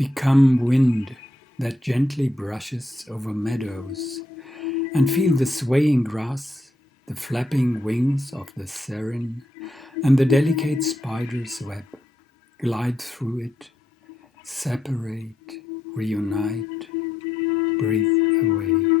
Become wind that gently brushes over meadows, and feel the swaying grass, the flapping wings of the siren, and the delicate spider's web. Glide through it, separate, reunite, breathe away.